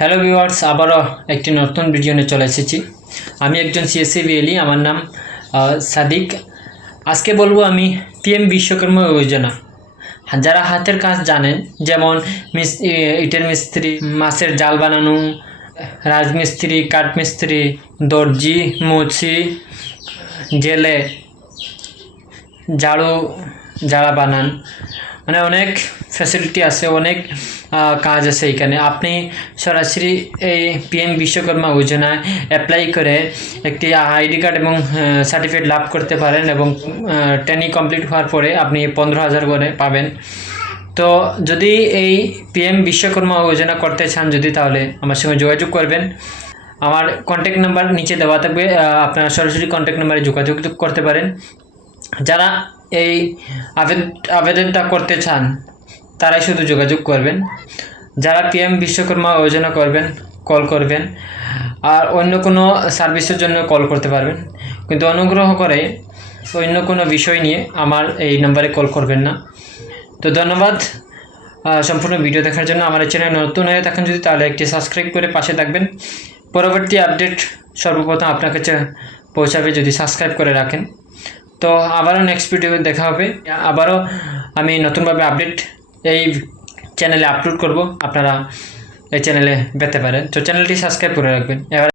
Hello viewers, আবারও একটি নতুন ভিডিও নিয়ে চলে এসেছি। আমি একজন সিএসসি বিএলই, আমার নাম সাদিক। আজকে বলবো আমি পিএম বিশ্বকর্মা যোজনা। যারা হাতের কাজ জানেন, যেমন ইটের মিস্ত্রি, মাছের জাল বানানো, রাজমিস্ত্রি, কাঠমিস্ত্রি, দর্জি, মুচি, জেলে, যারা বানান, মানে অনেক ফ্যাসিলিটি আছে, অনেক কাজ আছে এখানে। আপনি সরাসরি এই পিএম বিশ্বকর্মা যোজনায় অ্যাপ্লাই করে একটি আইডি কার্ড এবং সার্টিফিকেট লাভ করতে পারেন, এবং ট্রেনিং কমপ্লিট হওয়ার পরে আপনি 15,000 করে পাবেন। তো যদি এই পিএম বিশ্বকর্মা যোজনা করতে চান তাহলে আমার সঙ্গে যোগাযোগ করবেন। আমার কন্ট্যাক্ট নাম্বার নিচে দেওয়া থাকবে, আপনারা সরাসরি কন্ট্যাক্ট নাম্বারে যোগাযোগ করতে পারেন। যারা এই আবেদনটা করতে চান তারাই শুধু যোগাযোগ করবেন। যারা পিএম বিশ্বকর্মা যোজনা করবেন, কল করবেন, আর অন্য কোনো সার্ভিসের জন্য কল করতে পারবেন, কিন্তু অনুগ্রহ করে অন্য কোনো বিষয় নিয়ে আমার এই নাম্বারে কল করবেন না। তো ধন্যবাদ সম্পূর্ণ ভিডিও দেখার জন্য। আমার এই চ্যানেল নতুন হয়ে থাকেন তাহলে একটি সাবস্ক্রাইব করে পাশে থাকবেন। পরবর্তী আপডেট সর্বপ্রথম আপনার কাছে পৌঁছাবে যদি সাবস্ক্রাইব করে রাখেন। তো আবারও নেক্সট ভিডিও দেখা হবে। আবারও আমি নতুনভাবে আপডেট এই চ্যানেলে আপলোড করব, আপনারা এই চ্যানেলে পেতে পারেন। তো চ্যানেলটি সাবস্ক্রাইব করে রাখবেন। এবার